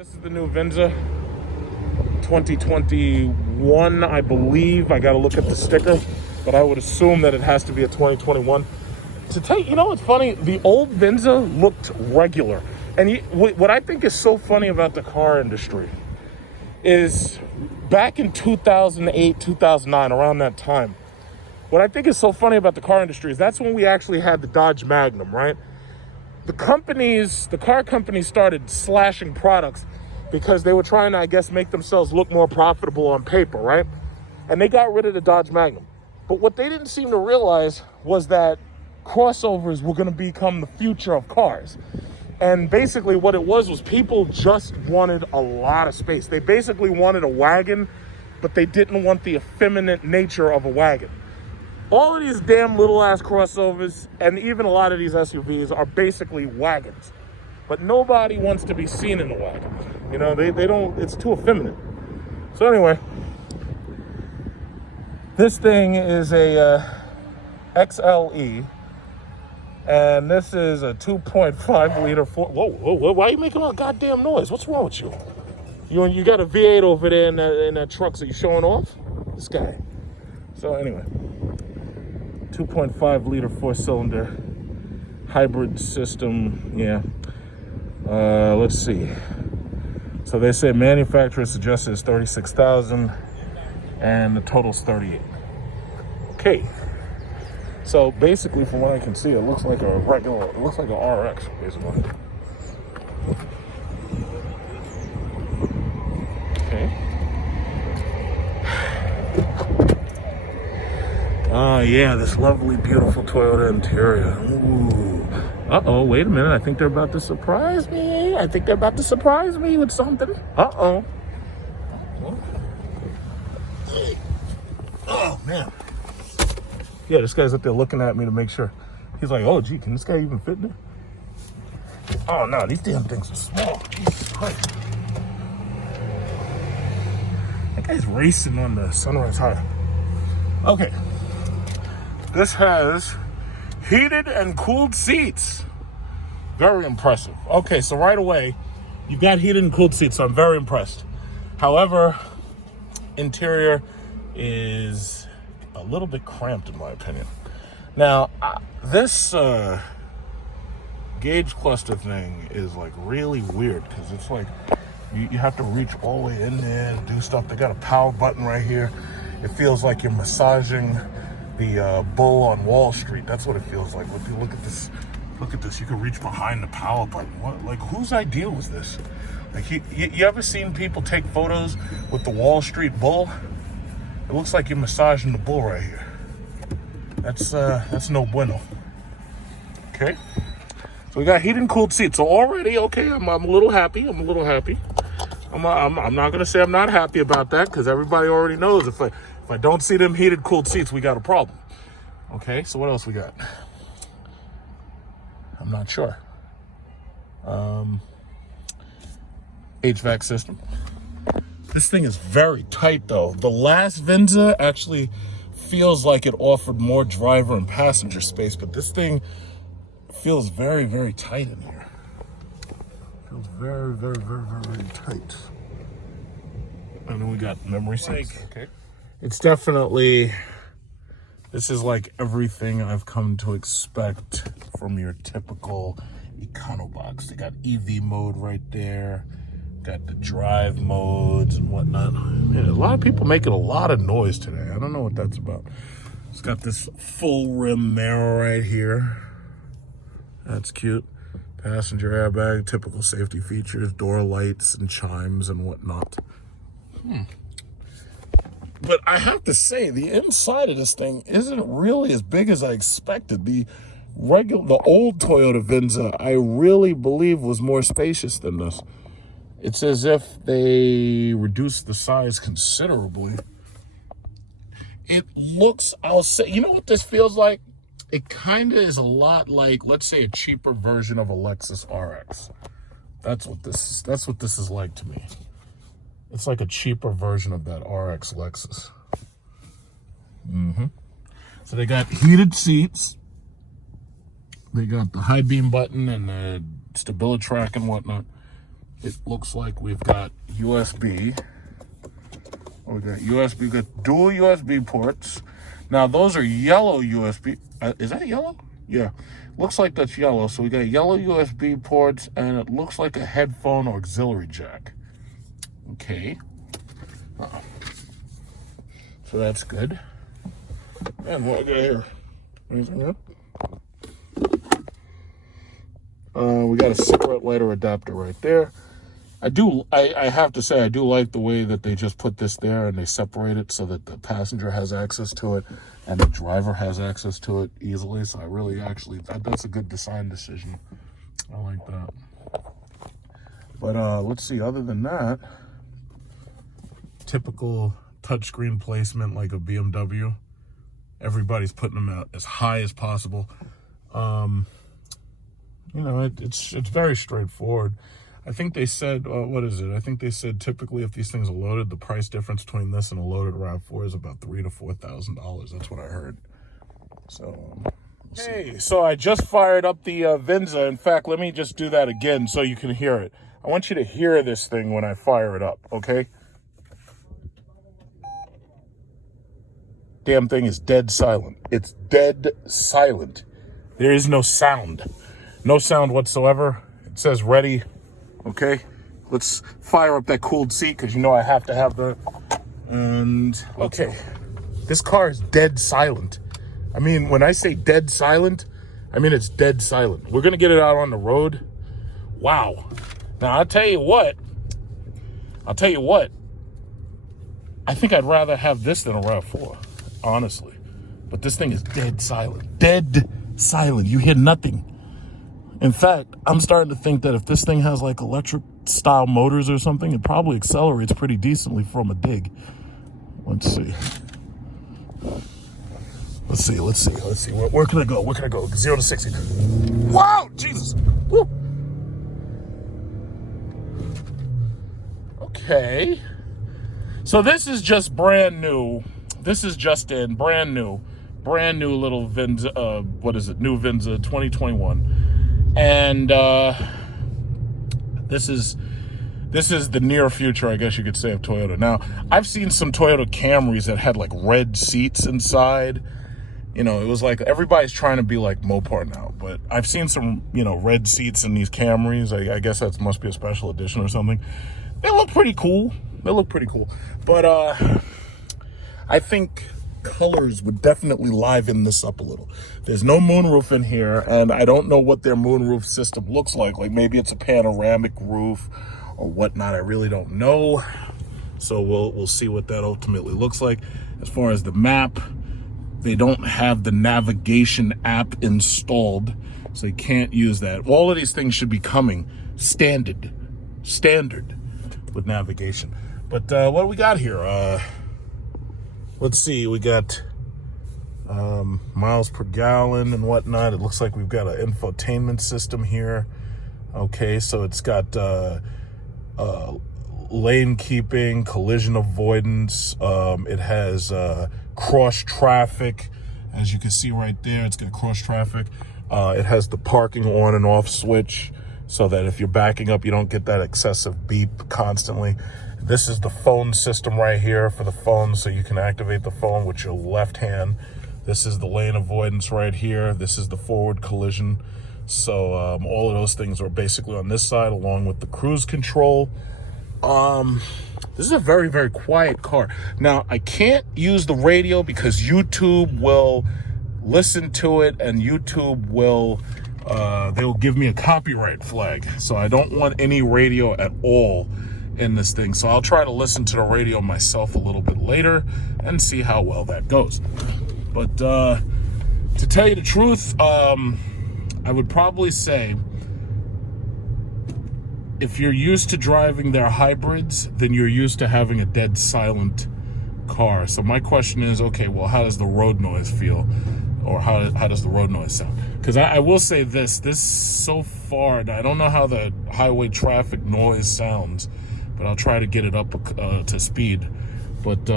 This is the new Venza 2021, I believe. I got to look at the sticker, but I would assume that it has to be a 2021. To tell you, you know what's funny? The old Venza looked regular. And what I think is so funny about the car industry is back in 2008, 2009, around that time, what I think is so funny about the car industry is that's when we actually had the Dodge Magnum, right? The car companies started slashing products because they were trying to, I guess, make themselves look more profitable on paper, right? And they got rid of the Dodge Magnum. But what they didn't seem to realize was that crossovers were going to become the future of cars. And basically what it was people just wanted a lot of space. They basically wanted a wagon, but they didn't want the effeminate nature of a wagon. All of these damn little ass crossovers and even a lot of these SUVs are basically wagons. But nobody wants to be seen in a wagon. You know, they don't, it's too effeminate. So anyway, this thing is a XLE. And this is a 2.5 liter whoa, why are you making all that goddamn noise? What's wrong with you? You got a V8 over there in that truck, so you showing off? This guy. So anyway, 2.5 liter 4-cylinder hybrid system, yeah. Let's see. So they say manufacturer suggested it's 36,000 and the total's 38. Okay. So basically, from what I can see, it looks like a regular, it looks like a RX, basically. Okay. Oh yeah, this lovely, beautiful Toyota interior. Ooh. Uh-oh, wait a minute. I think they're about to surprise me. With something. Uh-oh. Oh, man. Yeah, this guy's up there looking at me to make sure. He's like, oh, gee, can this guy even fit in there? Oh, no, these damn things are small. Jesus Christ. That guy's racing on the Sunrise High. Okay. This has heated and cooled seats. Very impressive. Okay, so right away, you've got heated and cooled seats, so I'm very impressed. However, interior is a little bit cramped in my opinion. Now, this gauge cluster thing is like really weird because it's like you have to reach all the way in there to do stuff. They got a power button right here. It feels like you're massaging the bull on Wall Street. That's what it feels like. If you look at this, you can reach behind the power button. What, like, whose idea was this? Like, you ever seen people take photos with the Wall Street bull? It looks like you're massaging the bull right here. That's no bueno. Okay, so we got heated and cooled seats. So already, okay, I'm a little happy. I'm not gonna say I'm not happy about that because everybody already knows if I don't see them heated, cooled seats, we got a problem. Okay, so what else we got? I'm not sure. HVAC system. This thing is very tight though. The last Venza actually feels like it offered more driver and passenger space, but this thing feels very, very tight in here. Feels very, very, very, very, very tight. And then we got memory seats. Okay. It's definitely, this is like everything I've come to expect from your typical Econobox. They got EV mode right there. Got the drive modes and whatnot. Man, a lot of people making a lot of noise today. I don't know what that's about. It's got this full rim mirror right here. That's cute. Passenger airbag, typical safety features, door lights and chimes and whatnot. But I have to say, the inside of this thing isn't really as big as I expected. The old Toyota Venza, I really believe was more spacious than this. It's as if they reduced the size considerably. It looks, I'll say, you know what this feels like? It kind of is a lot like, let's say, a cheaper version of a Lexus RX. That's what this is like to me. It's like a cheaper version of that RX Lexus. So they got heated seats. They got the high beam button and the stability track and whatnot. it looks like we've got USB. We got USB, we got dual USB ports. Now those are yellow USB. Is that yellow? Yeah, looks like that's yellow. So we got yellow USB ports, and it looks like a headphone auxiliary jack. Okay. So that's good. And what do I got here? Anything here? We got a cigarette lighter adapter right there. I have to say, I do like the way that they just put this there and they separate it so that the passenger has access to it and the driver has access to it easily. So I really that's a good design decision. I like that. But let's see, other than that, typical touchscreen placement like a BMW. Everybody's putting them out as high as possible. You know, it's very straightforward. I think they said, what is it? I think they said typically if these things are loaded, the price difference between this and a loaded Rav4 is about $3,000 to $4,000. That's what I heard. So, hey, so I just fired up the Venza. In fact, let me just do that again so you can hear it. I want you to hear this thing when I fire it up, okay? Damn thing is dead silent. It's dead silent. There is no sound. No sound whatsoever. It says ready. Okay, let's fire up that cooled seat because you know I have to have that. And okay, this car is dead silent. I mean, when I say dead silent, I mean it's dead silent. We're gonna get it out on the road. Wow. Now I'll tell you what. I think I'd rather have this than a Rav4, honestly. But this thing is dead silent. Dead silent. You hear nothing. In fact, I'm starting to think that if this thing has like electric style motors or something, it probably accelerates pretty decently from a dig. Let's see. Where can I go? 0 to 60. Wow, Jesus. Woo. Okay. So this is just brand new. This is just in brand new little Venza, new Venza 2021. And this is the near future, I guess you could say, of Toyota. Now, I've seen some Toyota Camrys that had like red seats inside. You know, it was like everybody's trying to be like Mopar now. But I've seen some, red seats in these Camrys. I guess that must be a special edition or something. They look pretty cool. But I think colors would definitely liven this up a little. There's no moonroof in here, and I don't know what their moonroof system looks like. Like maybe it's a panoramic roof or whatnot. I really don't know. So we'll see what that ultimately looks like. As far as the map, they don't have the navigation app installed, so you can't use that. All of these things should be coming standard with navigation. But what do we got here? Let's see, we got miles per gallon and whatnot. It looks like we've got an infotainment system here. Okay, so it's got lane keeping, collision avoidance. It has cross traffic. As you can see right there, it's got cross traffic. It has the parking on and off switch so that if you're backing up, you don't get that excessive beep constantly. This is the phone system right here for the phone, so you can activate the phone with your left hand. This is the lane avoidance right here. This is the forward collision. So all of those things are basically on this side, along with the cruise control. This is a very, very quiet car. Now, I can't use the radio because YouTube will listen to it, and YouTube will they'll give me a copyright flag. So I don't want any radio at all in this thing. So I'll try to listen to the radio myself a little bit later and see how well that goes. But to tell you the truth, I would probably say if you're used to driving their hybrids, then you're used to having a dead silent car. So my question is, okay, well, how does the road noise feel? Or how does the road noise sound? Because I will say this so far, I don't know how the highway traffic noise sounds, but I'll try to get it up to speed. But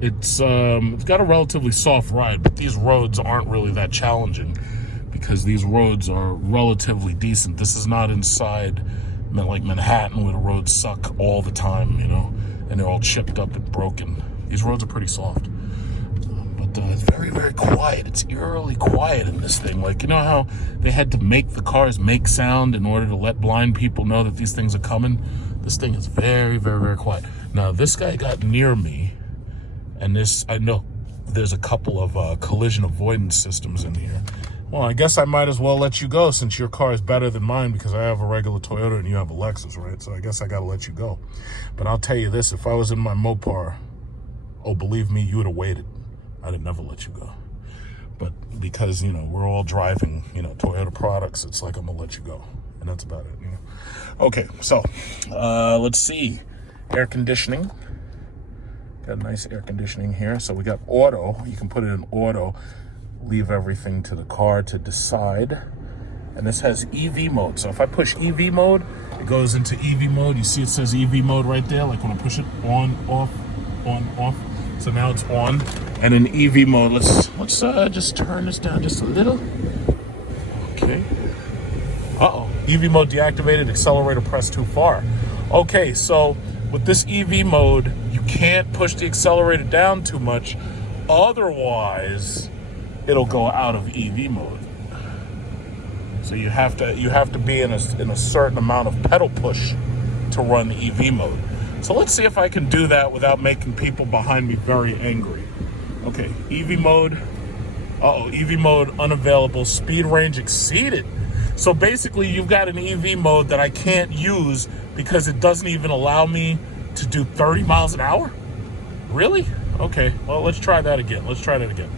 it's got a relatively soft ride, but these roads aren't really that challenging because these roads are relatively decent. This is not inside like Manhattan, where the roads suck all the time, you know, and they're all chipped up and broken. These roads are pretty soft. But it's very, very quiet. It's eerily quiet in this thing. Like, you know how they had to make the cars make sound in order to let blind people know that these things are coming? This thing is very, very, very quiet. Now, this guy got near me, and I know there's a couple of collision avoidance systems in here. Well, I guess I might as well let you go since your car is better than mine because I have a regular Toyota and you have a Lexus, right? So I guess I got to let you go. But I'll tell you this, if I was in my Mopar, oh, believe me, you would have waited. I'd have never let you go. But because, you know, we're all driving, you know, Toyota products, it's like I'm going to let you go. And that's about it, you know. Okay, so let's see. Air conditioning. Got nice air conditioning here. So we got auto. You can put it in auto. Leave everything to the car to decide. And this has EV mode. So if I push EV mode, it goes into EV mode. You see it says EV mode right there. Like when I push it on, off, on, off. So now it's on. And in EV mode, let's just turn this down just a little. Okay. Uh-oh. EV mode deactivated. Accelerator pressed too far. Okay, so with this EV mode, you can't push the accelerator down too much. Otherwise, it'll go out of EV mode. So you have to be in a certain amount of pedal push to run EV mode. So let's see if I can do that without making people behind me very angry. Okay, EV mode. Uh-oh, EV mode unavailable. Speed range exceeded. So basically you've got an EV mode that I can't use because it doesn't even allow me to do 30 miles an hour? Really? Okay, well, let's try that again. Let's try that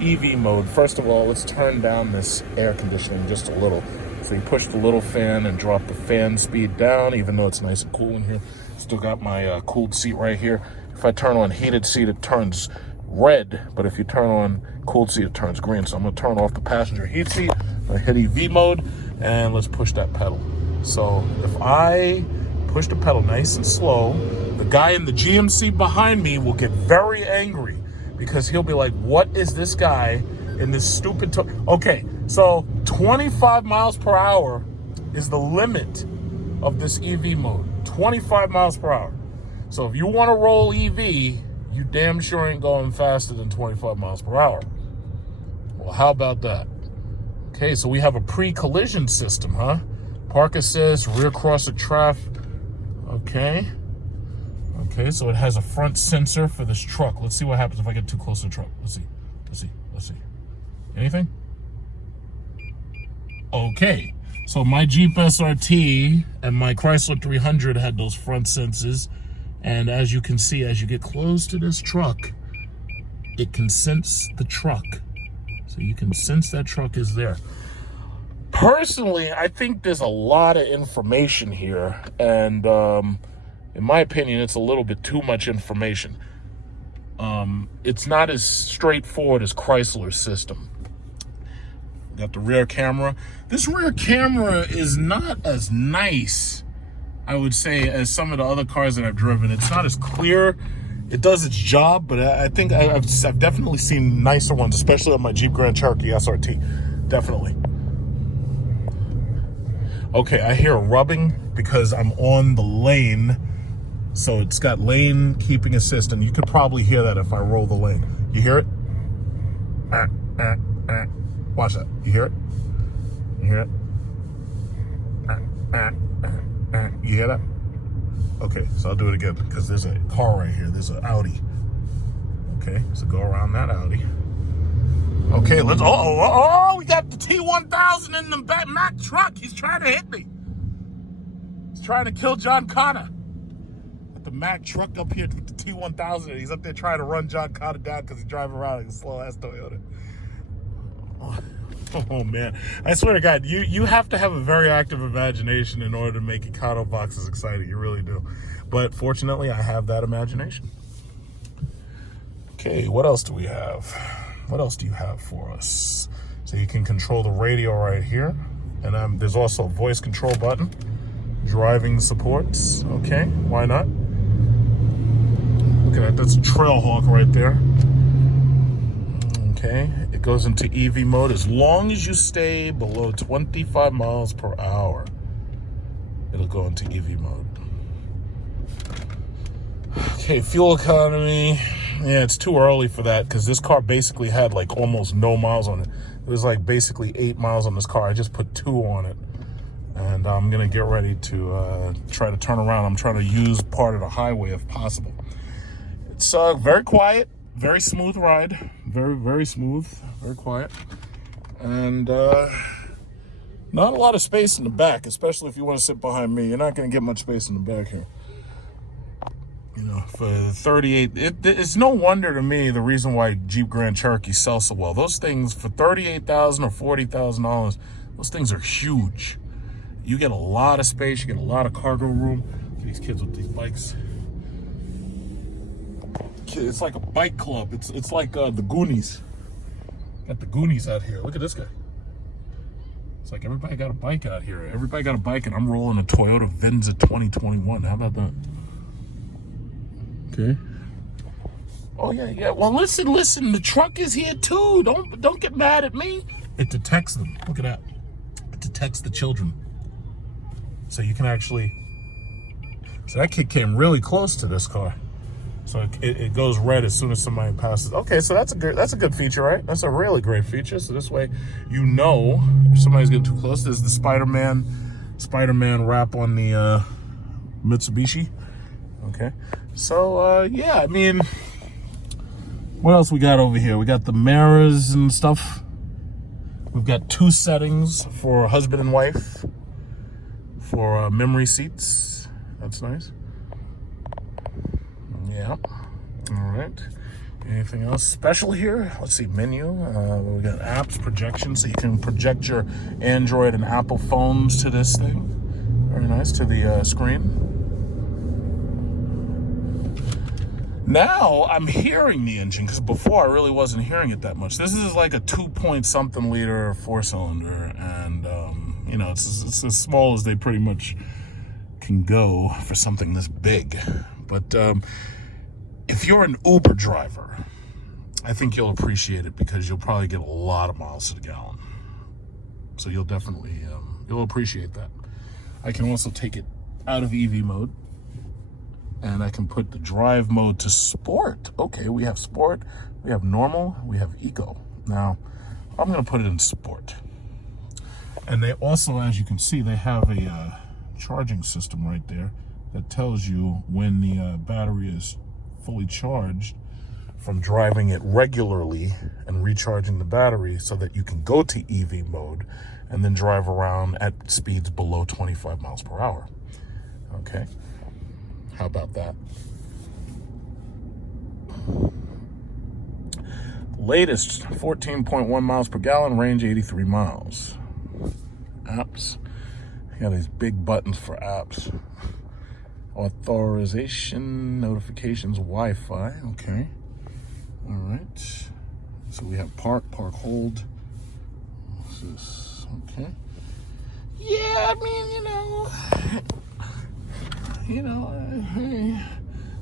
EV mode. First of all, let's turn down this air conditioning just a little. So you push the little fan and drop the fan speed down, even though it's nice and cool in here. Still got my cooled seat right here. If I turn on heated seat, it turns red, but if you turn on cooled seat, it turns green. So I'm gonna turn off the passenger heat seat. I hit EV mode, and let's push that pedal. So if I push the pedal nice and slow, the guy in the GMC behind me will get very angry because he'll be like, what is this guy in this stupid... Okay, so 25 miles per hour is the limit of this EV mode. 25 miles per hour. So if you want to roll EV, you damn sure ain't going faster than 25 miles per hour. Well, how about that? Okay, so we have a pre-collision system, huh? Park assist, rear crosser traffic. Okay. Okay, so it has a front sensor for this truck. Let's see what happens if I get too close to the truck. Let's see. Anything? Okay, so my Jeep SRT and my Chrysler 300 had those front sensors. And as you can see, as you get close to this truck, it can sense the truck. So you can sense that truck is there. Personally, I think there's a lot of information here. And in my opinion, it's a little bit too much information. It's not as straightforward as Chrysler's system. Got the rear camera. This rear camera is not as nice, I would say, as some of the other cars that I've driven. It's not as clear. It does its job, but I think I've definitely seen nicer ones, especially on my Jeep Grand Cherokee SRT. Definitely. Okay, I hear rubbing because I'm on the lane. So it's got lane keeping assist, and you could probably hear that if I roll the lane. You hear it? Watch that. You hear it? You hear it? You hear that? Okay, so I'll do it again because there's a car right here. There's an Audi. Okay, so go around that Audi. Okay, let's... Oh, we got the T1000 in the back Mack truck. He's trying to hit me. He's trying to kill John Connor. Got the Mack truck up here with the T1000, and he's up there trying to run John Connor down because he's driving around like a slow-ass Toyota. Oh, man. I swear to God, you have to have a very active imagination in order to make Econo boxes exciting. You really do. But fortunately, I have that imagination. Okay, what else do we have? What else do you have for us? So you can control the radio right here. And there's also a voice control button. Driving supports. Okay, why not? Look at that. That's a Trailhawk right there. Okay, it goes into EV mode as long as you stay below 25 miles per hour. It'll go into EV mode. Okay, fuel economy. Yeah, it's too early for that because this car basically had like almost no miles on it. It was like basically 8 miles on this car. I just put 2 on it. And I'm gonna get ready to try to turn around. I'm trying to use part of the highway if possible. It's very quiet, very smooth ride. Very, very smooth, very quiet. And not a lot of space in the back, especially if you want to sit behind me. You're not gonna get much space in the back here. You know, for 38, it's no wonder to me the reason why Jeep Grand Cherokee sells so well. Those things for $38,000 or $40,000, those things are huge. You get a lot of space, you get a lot of cargo room. These kids with these bikes. It's like a bike club. It's like the Goonies. Got the Goonies out here. Look at this guy. It's like everybody got a bike out here. Everybody got a bike, and I'm rolling a Toyota Venza 2021. How about that? Okay. Oh yeah. Well, listen. The truck is here too. Don't get mad at me. It detects them. Look at that. It detects the children. So you can actually. So that kid came really close to this car. So it goes red as soon as somebody passes. Okay, so that's a good feature, right? That's a really great feature. So this way, you know, if somebody's getting too close. There's the Spider-Man wrap on the Mitsubishi. Okay. So, yeah, I mean, what else we got over here? We got the mirrors and stuff. We've got 2 settings for husband and wife for memory seats. That's nice. Yeah. All right. Anything else special here? Let's see, menu. We got apps, projection, so you can project your Android and Apple phones to this thing. Very nice, to the screen. Now I'm hearing the engine, because before I really wasn't hearing it that much. This is like a 2-point-something liter 4-cylinder, and you know, it's as small as they pretty much can go for something this big. But if you're an Uber driver, I think you'll appreciate it because you'll probably get a lot of miles to the gallon. So you'll definitely you'll appreciate that. I can also take it out of EV mode. And I can put the drive mode to sport. Okay, we have sport, we have normal, we have eco. Now, I'm gonna put it in sport. And they also, as you can see, they have a charging system right there that tells you when the battery is fully charged from driving it regularly and recharging the battery so that you can go to EV mode and then drive around at speeds below 25 miles per hour. Okay. How about that? Latest 14.1 miles per gallon, range 83 miles. Apps. You got these big buttons for apps. Authorization, notifications, Wi-Fi. Okay. All right. So we have park, hold. What's this? Okay. Yeah, I mean, you know,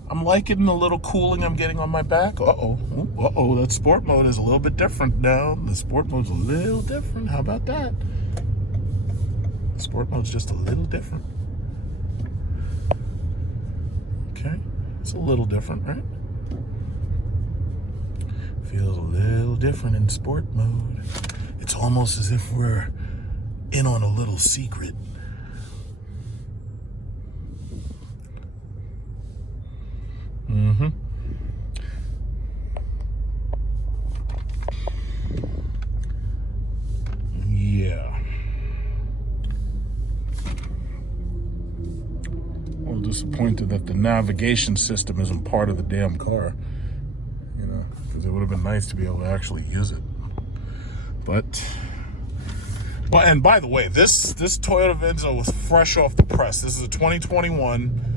I'm liking the little cooling I'm getting on my back. That sport mode is a little bit different now. The sport mode's a little different. How about that? The sport mode's just a little different. Okay, it's a little different, right? Feels a little different in sport mode. It's almost as if we're in on a little secret. Mm-hmm. Yeah. I'm disappointed that the navigation system isn't part of the damn car. You know, because it would have been nice to be able to actually use it. But, well, and by the way, this Toyota Venza was fresh off the press. This is a 2021.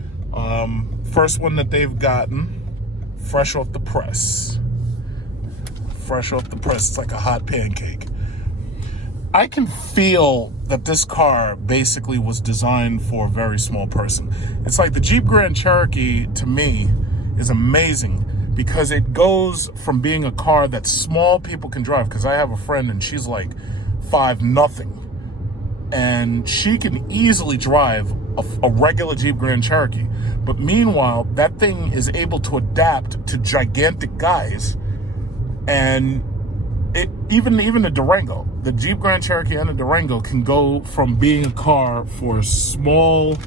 First one that they've gotten, fresh off the press. Fresh off the press, it's like a hot pancake. I can feel that this car basically was designed for a very small person. It's like the Jeep Grand Cherokee, to me, is amazing because it goes from being a car that small people can drive. Because I have a friend and she's like 5'0", and she can easily drive a regular Jeep Grand Cherokee. But meanwhile, that thing is able to adapt to gigantic guys, and even the Durango, the Jeep Grand Cherokee and the Durango can go from being a car for small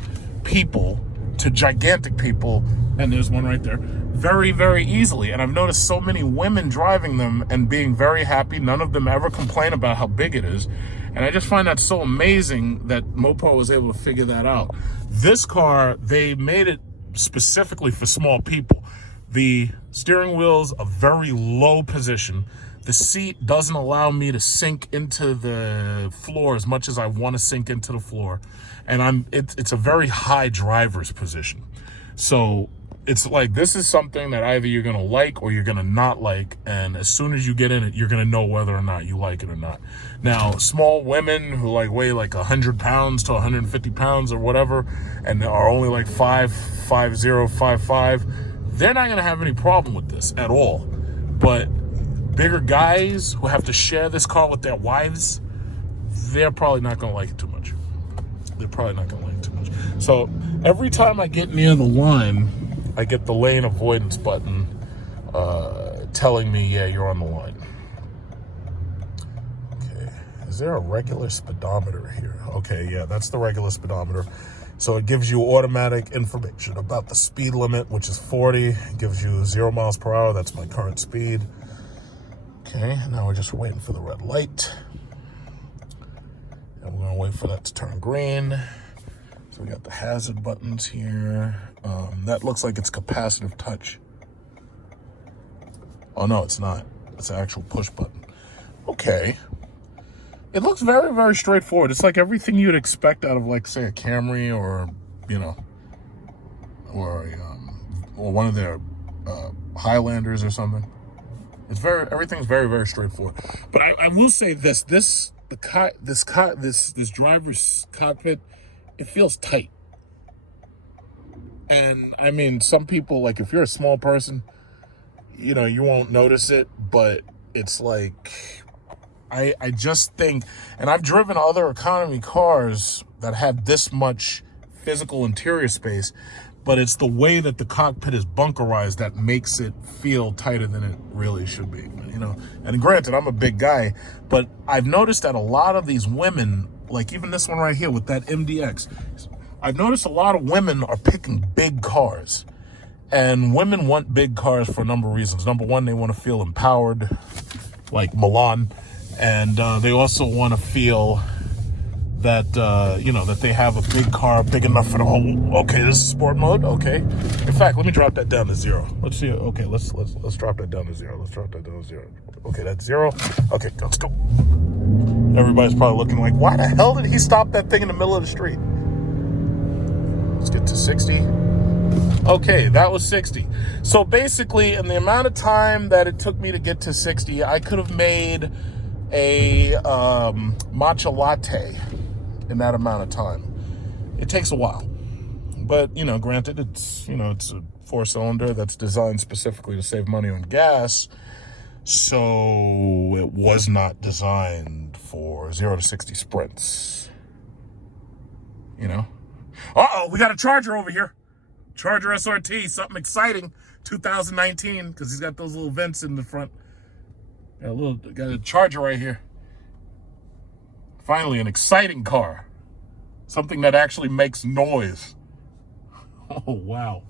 people to gigantic people, and there's one right there, very, very easily. And I've noticed so many women driving them and being very happy. None of them ever complain about how big it is. And I just find that so amazing that Mopar was able to figure that out. This car, they made it specifically for small people. The steering wheel's a very low position. The seat doesn't allow me to sink into the floor as much as I want to sink into the floor. And it's a very high driver's position. So it's like, this is something that either you're going to like or you're going to not like. And as soon as you get in it, you're going to know whether or not you like it or not. Now, small women who like weigh like 100 pounds to 150 pounds or whatever, and are only like 5'0", 5'5", they're not going to have any problem with this at all. But bigger guys who have to share this car with their wives, they're probably not going to like it too much. They're probably not going to like it too much. So every time I get near the line, I get the lane avoidance button telling me, yeah, you're on the line. Okay, is there a regular speedometer here? Okay, yeah, that's the regular speedometer. So it gives you automatic information about the speed limit, which is 40. It gives you 0 miles per hour. That's my current speed. Okay, now we're just waiting for the red light. And we're gonna wait for that to turn green. So we got the hazard buttons here. That looks like it's capacitive touch. Oh no, it's not. It's an actual push button. Okay. It looks very, very straightforward. It's like everything you'd expect out of, like, say, a Camry or, you know, or one of their Highlanders or something. Everything's very, very straightforward. But I will say this driver's cockpit, it feels tight. And I mean, some people, like, if you're a small person, you know, you won't notice it, but it's like, I just think, and I've driven other economy cars that have this much physical interior space, but it's the way that the cockpit is bunkerized that makes it feel tighter than it really should be, you know? And granted, I'm a big guy, but I've noticed that a lot of these women, like even this one right here with that MDX, I've noticed a lot of women are picking big cars. And women want big cars for a number of reasons. Number one, they want to feel empowered, like Milan. And they also want to feel that, you know, that they have a big car, big enough for the whole, okay, this is sport mode, okay. In fact, let me drop that down to 0. Let's see, okay, let's drop that down to 0. Let's drop that down to 0. Okay, that's 0. Okay, let's go. Everybody's probably looking like, why the hell did he stop that thing in the middle of the street? Let's get to 60. Okay, that was 60. So basically, in the amount of time that it took me to get to 60, I could have made a matcha latte in that amount of time. It takes a while, but you know, granted, it's, you know, it's a 4-cylinder that's designed specifically to save money on gas, so it was not designed for 0 to 60 sprints, you know. Uh-oh, we got a Charger over here. Charger SRT, something exciting, 2019, because he's got those little vents in the front. Got a Charger right here. Finally, an exciting car. Something that actually makes noise. Oh, wow.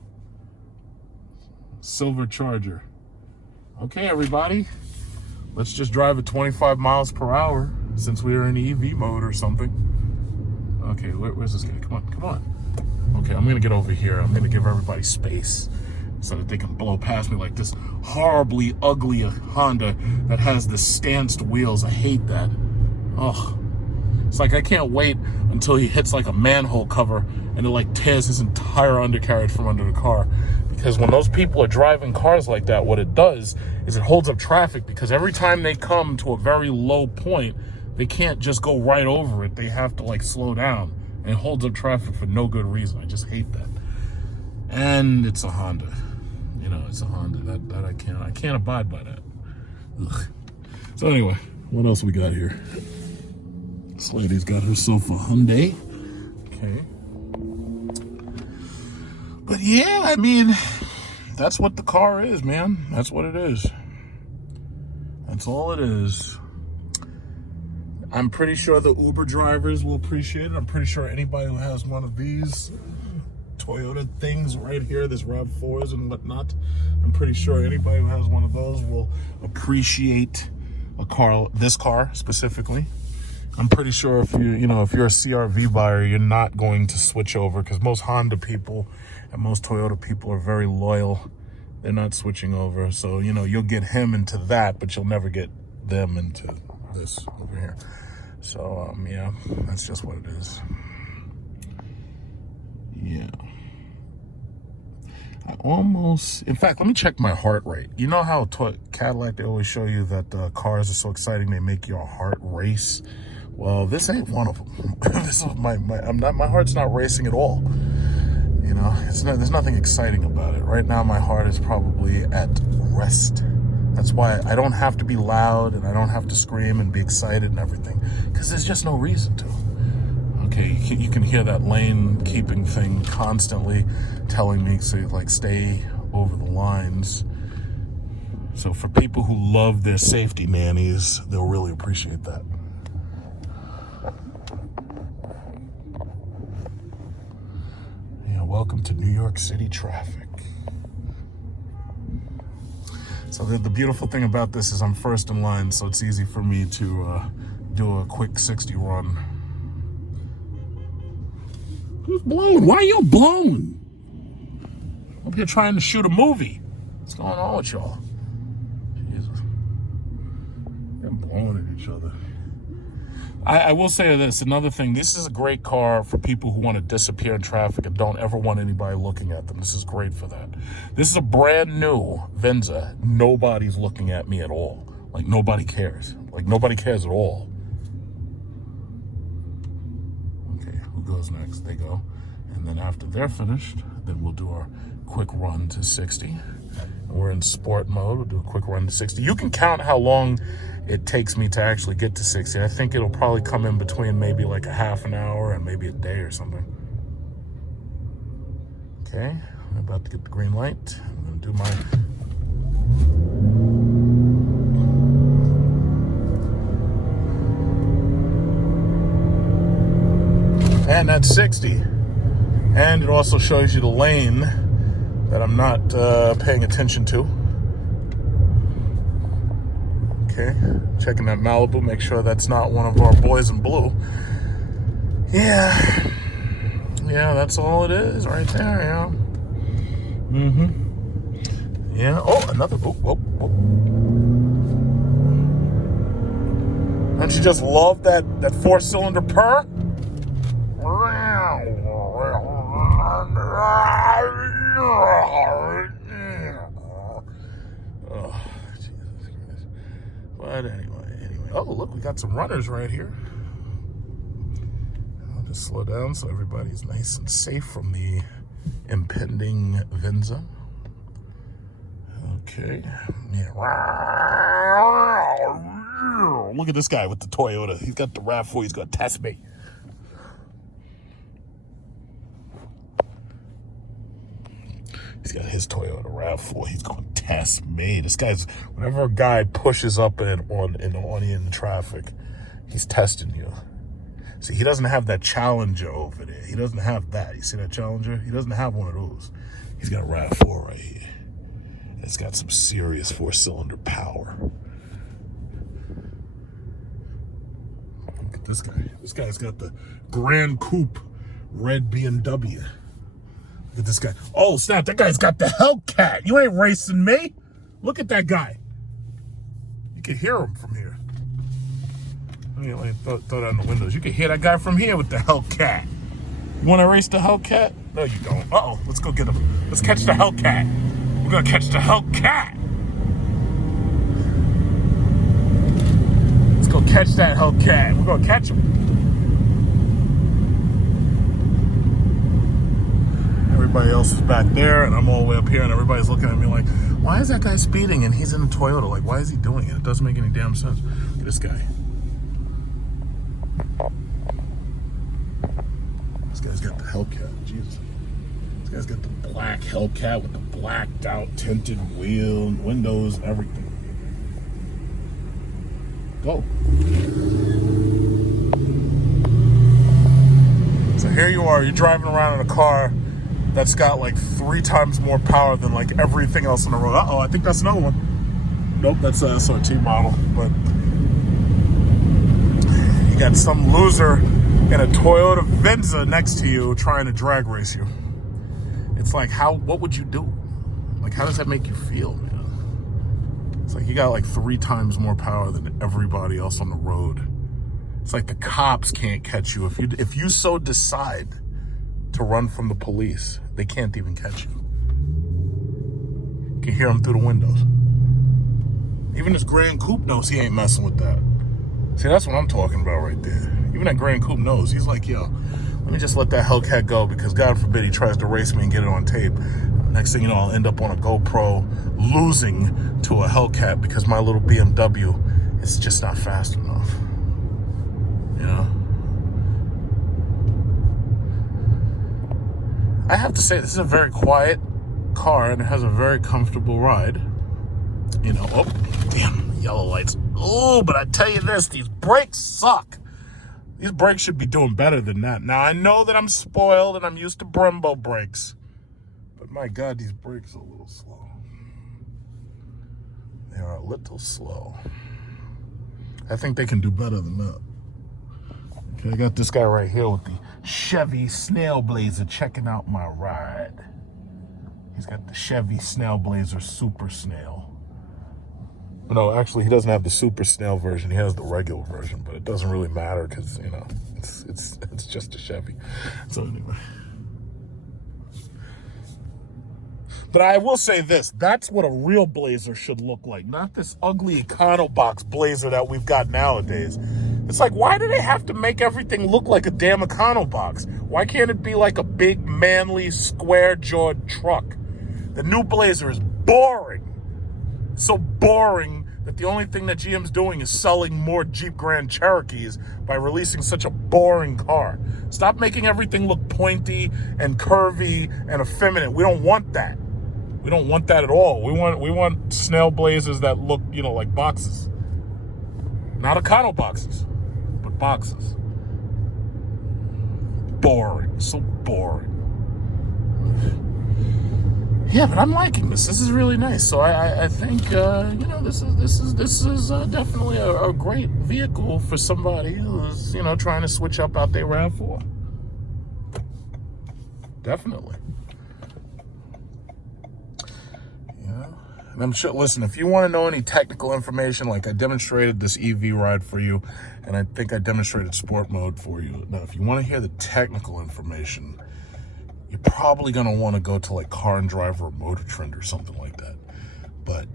Silver Charger. Okay, everybody. Let's just drive at 25 miles per hour since we are in EV mode or something. Okay, where's this guy? Come on. Okay, I'm going to get over here. I'm going to give everybody space so that they can blow past me, like this horribly ugly Honda that has the stanced wheels. I hate that. Ugh. It's like I can't wait until he hits like a manhole cover and it like tears his entire undercarriage from under the car. Because when those people are driving cars like that, what it does is it holds up traffic, because every time they come to a very low point, they can't just go right over it. They have to like slow down, and it holds up traffic for no good reason. I just hate that. And it's a Honda. You know, it's a Honda. That I can't abide by that. Ugh. So anyway, what else we got here? This lady's got herself a Hyundai. Okay. But yeah, I mean, that's what the car is, man. That's what it is. That's all it is. I'm pretty sure the Uber drivers will appreciate it. I'm pretty sure anybody who has one of these Toyota things right here, this Rav4s and whatnot, I'm pretty sure anybody who has one of those will appreciate a car, this car specifically. I'm pretty sure if if you're a CRV buyer, you're not going to switch over, because most Honda people and most Toyota people are very loyal. They're not switching over. So, you'll get him into that, but you'll never get them into this over here. So, yeah, that's just what it is. Yeah. In fact, let me check my heart rate. You know how Cadillac, they always show you that cars are so exciting, they make your heart race? Well, this ain't one of them. This is my heart's not racing at all. There's nothing exciting about it. Right now, my heart is probably at rest. That's why I don't have to be loud and I don't have to scream and be excited and everything, because there's just no reason to. Okay, you can hear that lane keeping thing constantly telling me, stay over the lines. So for people who love their safety nannies, they'll really appreciate that. Welcome to New York City traffic. So the beautiful thing about this is I'm first in line, so it's easy for me to do a quick 60 run. Who's blowing? Why are you blowing? I'm here trying to shoot a movie. What's going on with y'all? Jesus. They're blowing at each other. I will say this, another thing, this is a great car for people who want to disappear in traffic and don't ever want anybody looking at them. This is great for that. This is a brand new Venza. Nobody's looking at me at all. Like, nobody cares. Like, nobody cares at all. Okay, who goes next? They go. And then after they're finished, then we'll do our quick run to 60. We're in sport mode. We'll do a quick run to 60. You can count how long it takes me to actually get to 60. I think it'll probably come in between maybe like a half an hour and maybe a day or something. Okay, I'm about to get the green light. I'm gonna do and that's 60. And it also shows you the lane that I'm not paying attention to. Okay, checking that Malibu, make sure that's not one of our boys in blue. Yeah, that's all it is right there, yeah. Yeah, oh, another, oh. Don't you just love that 4-cylinder purr? But anyway. Oh, look, we got some runners right here. I'll just slow down so everybody's nice and safe from the impending Venza. Okay. Yeah. Look at this guy with the Toyota. He's got the Rav4. He's going to test me. He's got his Toyota Rav4. He's going to test me. This guy's, whenever a guy pushes up on you in traffic, he's testing you. See, he doesn't have that Challenger over there. He doesn't have that. You see that Challenger? He doesn't have one of those. He's got a Rav4 right here. It's got some serious 4-cylinder power. Look at this guy. This guy's got the Grand Coupe red BMW. Look at this guy. Oh, snap. That guy's got the Hellcat. You ain't racing me. Look at that guy. You can hear him from here. Let me throw that in the windows. You can hear that guy from here with the Hellcat. You want to race the Hellcat? No, you don't. Uh-oh. Let's go get him. Let's catch the Hellcat. We're going to catch the Hellcat. Let's go catch that Hellcat. We're going to catch him. everybody else is back there, and I'm all the way up here, and everybody's looking at me like, why is that guy speeding and he's in a Toyota? Like, why is he doing it? It doesn't make any damn sense. Look at this guy. This guy's got the Hellcat. Jesus. This guy's got the black Hellcat with the blacked out tinted wheel and windows and everything. Go. So here you are, you're driving around in a car that's got like 3 times more power than like everything else on the road. Uh-oh, I think that's another one. Nope, that's a SRT model. But you got some loser in a Toyota Venza next to you trying to drag race you. It's like, what would you do? Like, how does that make you feel, man? It's like you got like 3 times more power than everybody else on the road. It's like the cops can't catch you. If you so decide to run from the police, they can't even catch you. You can hear them through the windows. Even this Grand Coupe knows he ain't messing with that. See, that's what I'm talking about right there. Even that Grand Coupe knows. He's like, yo, let me just let that Hellcat go because God forbid he tries to race me and get it on tape. Next thing you know, I'll end up on a GoPro losing to a Hellcat because my little BMW is just not fast enough. You know? I have to say, this is a very quiet car and it has a very comfortable ride. You know, oh, damn, yellow lights. Oh, but I tell you this, these brakes suck. These brakes should be doing better than that. Now, I know that I'm spoiled and I'm used to Brembo brakes. But my God, these brakes are a little slow. They are a little slow. I think they can do better than that. Okay, I got this guy right here with the Chevy Snailblazer checking out my ride. He's got the Chevy Snailblazer Super Snail. No, actually, he doesn't have the Super Snail version. He has the regular version, but it doesn't really matter because, you know, it's just a Chevy. So anyway. But I will say this, that's what a real Blazer should look like, not this ugly Econobox Blazer that we've got nowadays. It's like, why do they have to make everything look like a damn Econobox? Why can't it be like a big, manly, square-jawed truck? The new Blazer is boring. So boring that the only thing that GM's doing is selling more Jeep Grand Cherokees by releasing such a boring car. Stop making everything look pointy and curvy and effeminate. We don't want that. We don't want that at all. We want Snail Blazers that look, you know, like boxes. Not Econo boxes, but boxes. Boring, so boring. Yeah, but I'm liking this. This is really nice. So I think you know, this is definitely a great vehicle for somebody who's, you know, trying to switch up out their Rav4. Definitely. And I'm sure, listen, if you want to know any technical information, like I demonstrated this EV ride for you, and I think I demonstrated sport mode for you. Now, if you want to hear the technical information, you're probably going to want to go to like Car and Driver or Motor Trend or something like that. But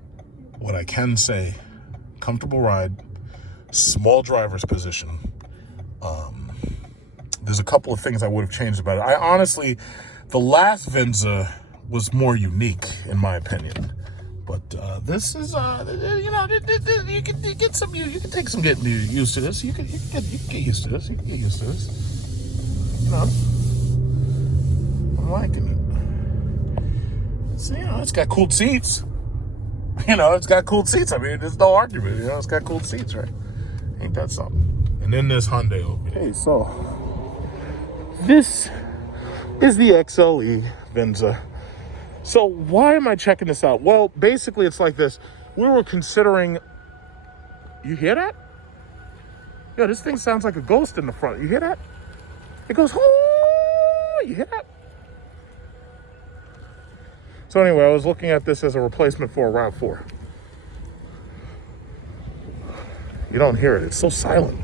what I can say, comfortable ride, small driver's position. There's a couple of things I would have changed about it. I honestly, the last Venza was more unique, in my opinion. But this is, you know, you can get some, you can take some getting used to this. You can get used to this. You can get used to this. You know, I'm liking it. So, you know, it's got cooled seats. You know, it's got cooled seats. I mean, there's no argument. You know, it's got cooled seats, right? Ain't that something? And then there's Hyundai over here. Okay, so this is the XLE Venza. So why am I checking this out? Well, basically it's like this. We were considering, you hear that? Yeah, this thing sounds like a ghost in the front. You hear that? It goes, oh, you hear that? So anyway, I was looking at this as a replacement for a Rav4. You don't hear it, it's so silent.